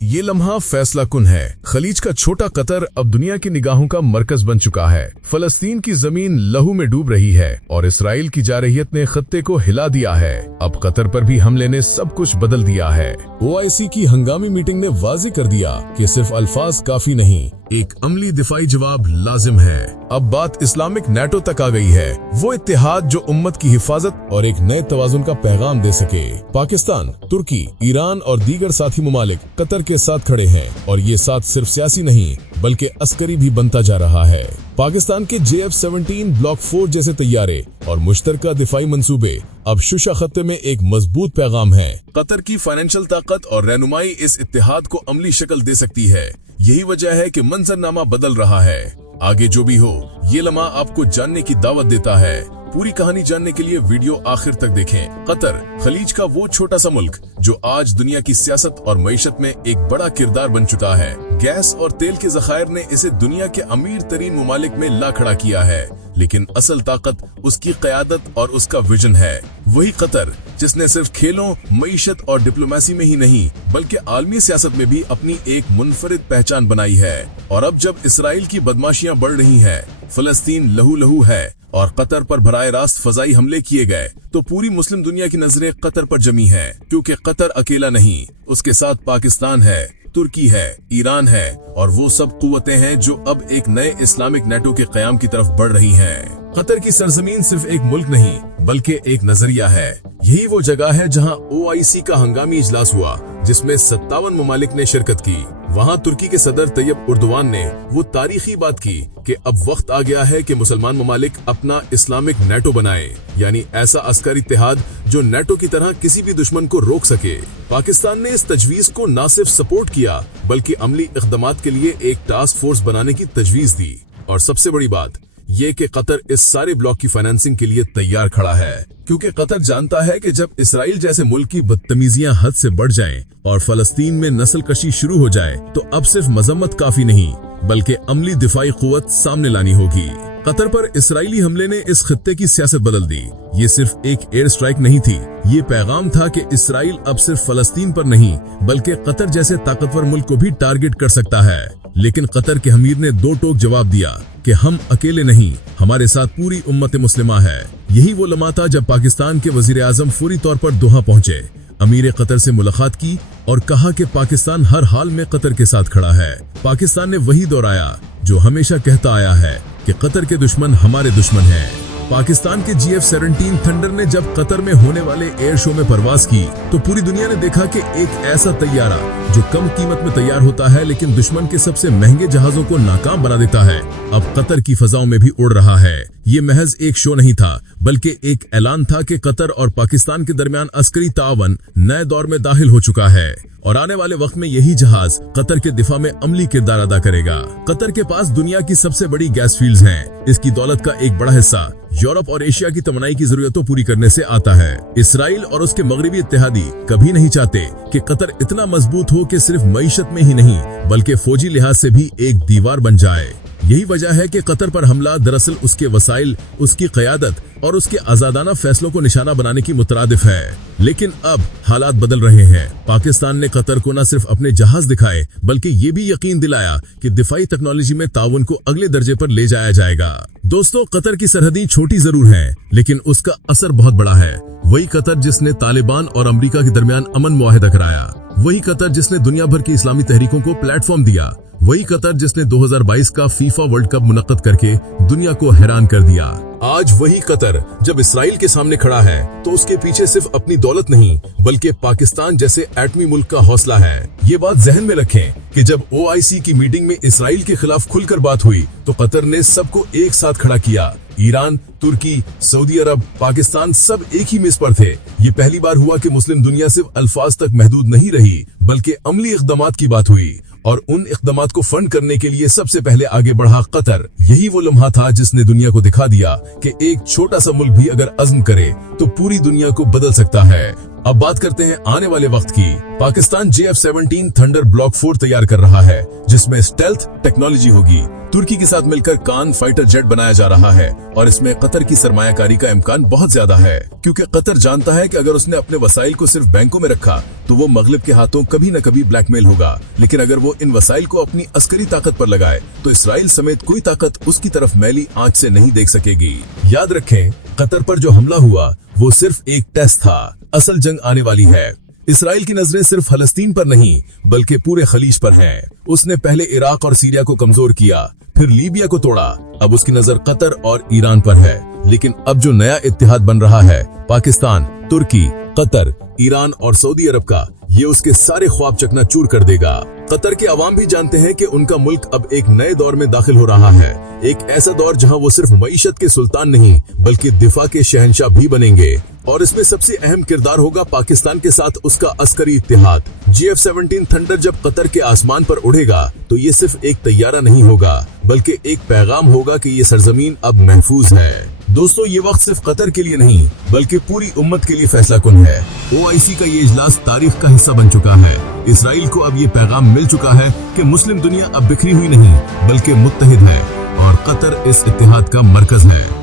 ये लम्हा फैसला कुन है। खलीज का छोटा कतर अब दुनिया की निगाहों का मरकज बन चुका है। फलस्तीन की जमीन लहू में डूब रही है और इसराइल की जारहियत ने खत्ते को हिला दिया है। अब कतर पर भी हमले ने सब कुछ बदल दिया है। OIC की हंगामी मीटिंग ने वाज़ेह कर दिया कि सिर्फ अल्फाज काफी नहीं, एक अमली दिफाई जवाब लाजिम है। अब बात इस्लामिक नेटो तक आ गई है, वो इत्तेहाद जो उम्मत की हिफाजत और एक नए तवाजुन का पैगाम दे सके। पाकिस्तान, तुर्की, ईरान और दीगर साथी मुमालिक कतर के साथ खड़े हैं और ये साथ सिर्फ सियासी नहीं बल्कि अस्करी भी बनता जा रहा है। पाकिस्तान के JF-17 ब्लॉक 4 जैसे तैयारे और मुश्तरका दिफाई मंसूबे अब शुशा खत्ते में एक मजबूत पैगाम है। कतर की फाइनेंशियल ताकत और रहनुमाई इस इत्तेहाद को अमली शक्ल दे सकती है। यही वजह है कि मंजरनामा बदल रहा है। आगे जो भी हो, ये लम्हा आपको जानने की दावत देता है। पूरी कहानी जानने के लिए वीडियो आखिर तक देखें। कतर, खलीज का वो छोटा सा मुल्क जो आज दुनिया की सियासत और मईशत में एक बड़ा किरदार बन चुका है। गैस और तेल के ज़खायर ने इसे दुनिया के अमीर तरीन मुमालिक में ला खड़ा किया है, लेकिन असल ताकत उसकी क़यादत और उसका विजन है। वही कतर जिसने सिर्फ खेलों, मईशत और डिप्लोमेसी में ही नहीं बल्कि आलमी सियासत में भी अपनी एक मुनफरिद पहचान बनाई है। और अब जब इसराइल की बदमाशियां बढ़ रही हैं, फलस्तीन लहू लहू है और कतर पर बराए रास्त फजाई हमले किए गए, तो पूरी मुस्लिम दुनिया की नजरें कतर पर जमी है। क्योंकि कतर अकेला नहीं, उसके साथ पाकिस्तान है, तुर्की है, ईरान है और वो सब कुव्वतें हैं जो अब एक नए इस्लामिक नेटो के क़याम की तरफ बढ़ रही हैं। कतर की सरजमीन सिर्फ एक मुल्क नहीं बल्कि एक नजरिया है। यही वो जगह है जहां OIC का हंगामी इजलास हुआ जिसमें 57 मुमालिक ने शिरकत की। वहां तुर्की के सदर तैयब उर्दवान ने वो तारीखी बात की कि अब वक्त आ गया है कि मुसलमान मुमालिक अपना इस्लामिक नेटो बनाए, यानी ऐसा अस्करी इत्तेहाद जो नेटो की तरह किसी भी दुश्मन को रोक सके। पाकिस्तान ने इस तजवीज को न सिर्फ सपोर्ट किया बल्कि अमली इक़दामात के लिए एक टास्क फोर्स बनाने की तजवीज दी। और सबसे बड़ी बात ये कि कतर इस सारे ब्लॉक की फाइनेंसिंग के लिए तैयार खड़ा है, क्योंकि कतर जानता है कि जब इसराइल जैसे मुल्क की बदतमीजियां हद से बढ़ जाएं और फलस्तीन में नस्ल कशी शुरू हो जाए तो अब सिर्फ मजम्मत काफी नहीं बल्कि अमली दिफाई कुव्वत सामने लानी होगी। कतर पर इसराइली हमले ने इस खित्ते की सियासत बदल दी। ये सिर्फ एक एयर स्ट्राइक नहीं थी, ये पैगाम था कि इसराइल अब सिर्फ फलस्तीन पर नहीं बल्कि कतर जैसे ताकतवर मुल्क को भी टारगेट कर सकता है। लेकिन कतर के अमीर ने दो टोक जवाब दिया कि हम अकेले नहीं, हमारे साथ पूरी उम्मत मुस्लिमा है। यही वो लम्हा था जब पाकिस्तान के वजीर आजम फौरी तौर पर दोहा पहुंचे, अमीर कतर से मुलाकात की और कहा कि पाकिस्तान हर हाल में कतर के साथ खड़ा है। पाकिस्तान ने वही दोहराया जो हमेशा कहता आया है कि कतर के दुश्मन हमारे दुश्मन हैं। पाकिस्तान के JF-17 थंडर ने जब कतर में होने वाले एयर शो में परवाज की तो पूरी दुनिया ने देखा कि एक ऐसा तैयारा जो कम कीमत में तैयार होता है लेकिन दुश्मन के सबसे महंगे जहाजों को नाकाम बना देता है, अब कतर की फजाओं में भी उड़ रहा है। ये महज एक शो नहीं था बल्कि एक ऐलान था कि कतर और पाकिस्तान के दरमियान अस्करी तावन नए दौर में दाखिल हो चुका है और आने वाले वक्त में यही जहाज कतर के दिफा में अमली किरदार अदा करेगा। कतर के पास दुनिया की सबसे बड़ी गैस फील्ड्स हैं। इसकी दौलत का एक बड़ा हिस्सा यूरोप और एशिया की तमन्नाई की जरूरतों पूरी करने से आता है। इसराइल और उसके मगरबी इत्तेहादी कभी नहीं चाहते कि कतर इतना मजबूत हो कि सिर्फ मईशत में ही नहीं बल्कि फौजी लिहाज से भी एक दीवार बन जाए। यही वजह है कि कतर पर हमला दरअसल उसके वसाइल, उसकी क़यादत और उसके आजादाना फैसलों को निशाना बनाने की मुतरादिफ है। लेकिन अब हालात बदल रहे हैं। पाकिस्तान ने कतर को न सिर्फ अपने जहाज दिखाए बल्कि ये भी यकीन दिलाया कि दिफाई टेक्नोलॉजी में ताउन को अगले दर्जे पर ले जाया जाएगा। दोस्तों, कतर की सरहदें छोटी जरूर हैं लेकिन उसका असर बहुत बड़ा है। वही कतर जिसने तालिबान और अमेरिका के दरमियान अमन मुआहिदा कराया, वही कतर जिसने दुनिया भर की इस्लामी तहरीकों को प्लेटफॉर्म दिया, वही कतर जिसने 2022 का फीफा वर्ल्ड कप मुनक्कद करके दुनिया को हैरान कर दिया। आज वही कतर जब इसराइल के सामने खड़ा है तो उसके पीछे सिर्फ अपनी दौलत नहीं बल्कि पाकिस्तान जैसे एटमी मुल्क का हौसला है। ये बात जहन में रखें कि जब OIC की मीटिंग में इसराइल के खिलाफ खुलकर बात हुई तो कतर ने सबको एक साथ खड़ा किया। ईरान, तुर्की, सऊदी अरब, पाकिस्तान सब एक ही मेज पर थे। ये पहली बार हुआ कि मुस्लिम दुनिया सिर्फ अल्फाज तक महदूद नहीं रही बल्कि अमली इक़दामात की बात हुई और उन इक़दामात को फंड करने के लिए सबसे पहले आगे बढ़ा कतर। यही वो लम्हा था जिसने दुनिया को दिखा दिया कि एक छोटा सा मुल्क भी अगर अज़्म करे तो पूरी दुनिया को बदल सकता है। अब बात करते हैं आने वाले वक्त की। पाकिस्तान JF-17 थंडर ब्लॉक 4 तैयार कर रहा है, जिसमें स्टेल्थ टेक्नोलॉजी होगी। तुर्की के साथ मिलकर कान फाइटर जेट बनाया जा रहा है और इसमें कतर की सरमायाकारी का इम्कान बहुत ज्यादा है, क्योंकि कतर जानता है कि अगर उसने अपने वसाइल को सिर्फ बैंकों में रखा तो वो मगलिब के हाथों कभी न कभी ब्लैकमेल होगा। लेकिन अगर वो इन वसाइल को अपनी अस्करी ताकत पर लगाए तो इसराइल समेत कोई ताकत उसकी तरफ मैली आंच से नहीं देख सकेगी। याद रखें, कतर पर जो हमला हुआ वो सिर्फ एक टेस्ट था, असल जंग आने वाली है। इसराइल की नजरें सिर्फ फलस्तीन पर नहीं बल्कि पूरे खलीज पर हैं। उसने पहले इराक और सीरिया को कमजोर किया, फिर लीबिया को तोड़ा, अब उसकी नजर कतर और ईरान पर है। लेकिन अब जो नया इत्तेहाद बन रहा है, पाकिस्तान, तुर्की, कतर, ईरान और सऊदी अरब का, ये उसके सारे ख्वाब चकनाचूर कर देगा। कतर के अवाम भी जानते हैं कि उनका मुल्क अब एक नए दौर में दाखिल हो रहा है, एक ऐसा दौर जहां वो सिर्फ मईशत के सुल्तान नहीं बल्कि दिफा के शहंशाह भी बनेंगे। और इसमें सबसे अहम किरदार होगा पाकिस्तान के साथ उसका अस्करी इत्तेहाद। JF-17 थंडर जब कतर के आसमान पर उड़ेगा तो ये सिर्फ एक तैयारा नहीं होगा बल्कि एक पैगाम होगा कि ये सरजमीन अब महफूज है। दोस्तों, ये वक्त सिर्फ कतर के लिए नहीं बल्कि पूरी उम्मत के लिए फैसला कुन है। OIC का ये इजलास तारीख का हिस्सा बन चुका है। इसराइल को अब ये पैगाम मिल चुका है कि मुस्लिम दुनिया अब बिखरी हुई नहीं बल्कि मुत्तहिद है और कतर इस इत्तेहाद का मरकज है।